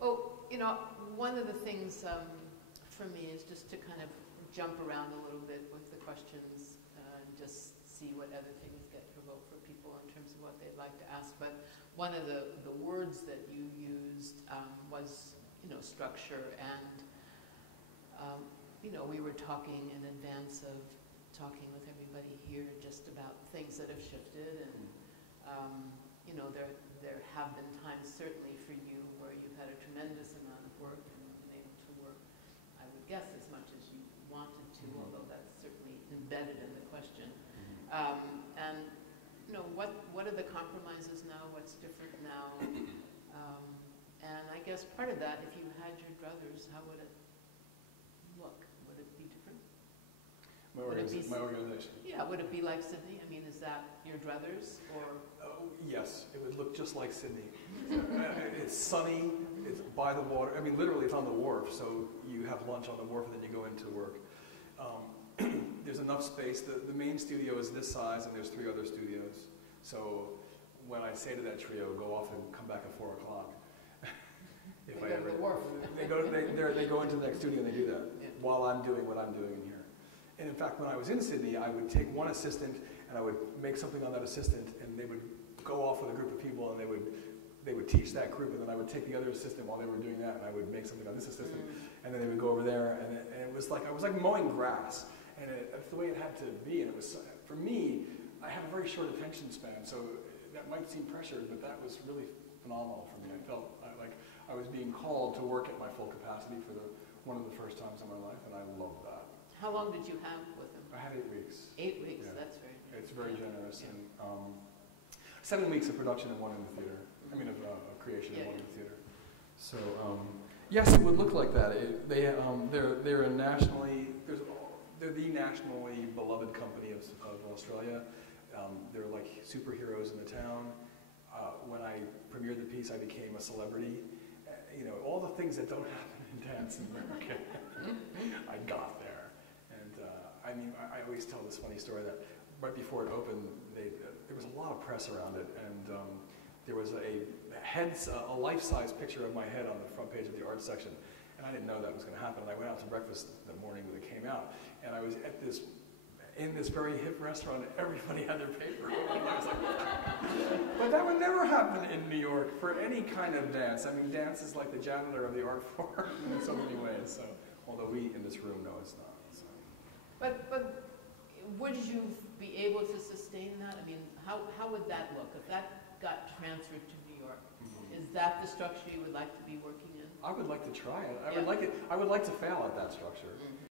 Oh, you know, one of the things for me is just to kind of jump around a little bit with the questions and just see what other things get provoked for people in terms of what they'd like to ask. But one of the words that you used was, you know, structure, and you know, we were talking in advance of talking with everybody here just about things that have shifted, and you know, there have been times certainly for you where you've had a tremendous amount of work and been able to work, I would guess, as much as you wanted to, although that's certainly embedded in the question. And you know, what are the compromises now? What's different now? And I guess part of that, if you had your druthers, how would it look? Would it be different? My organization. Yeah, would it be like Sydney? I mean, is that your druthers, or? Yes, it would look just like Sydney. It's sunny, it's by the water. I mean, literally, it's on the wharf, so you have lunch on the wharf and then you go into work. There's enough space. The main studio is this size, and there's 3 other studios. So when I say to that trio, go off and come back at 4 o'clock. If I ever, they go into the next studio and they do that, yeah, while I'm doing what I'm doing in here. And in fact, when I was in Sydney, I would take one assistant and I would make something on that assistant, and they would go off with a group of people and they would teach that group, and then I would take the other assistant while they were doing that, and I would make something on this assistant, and then they would go over there, and it was like, I was like mowing grass, and it's the way it had to be. And it was, for me, I have a very short attention span, so that might seem pressured, but that was really phenomenal for me. I felt like I was being called to work at my full capacity for one of the first times in my life, and I loved that. How long did you have with him? I had 8 weeks. 8 weeks, yeah. That's very generous. It's very generous. Yeah. And 7 weeks of production and 1 in the theater. I mean, of creation and 1 in the theater. So, yes, it would look like that. They're a nationally, they're the nationally beloved company of Australia. They're like superheroes in the town. When I premiered the piece, I became a celebrity. You know, all the things that don't happen in dance in America, I got there. And I mean, I always tell this funny story that right before it opened, there was a lot of press around it, and there was a life-size picture of my head on the front page of the art section, and I didn't know that was going to happen. And I went out to breakfast the morning that it came out, and I was in this very hip restaurant, and everybody had their paper. I was like, but that would never happen in New York for any kind of dance. I mean, dance is like the janitor of the art form in so many ways. So, although we in this room know it's not. So. But would you be able to sustain that? I mean, how would that look if that got transferred to New York? Is that the structure you would like to be working in? I would like to try it. I would like to fail at that structure.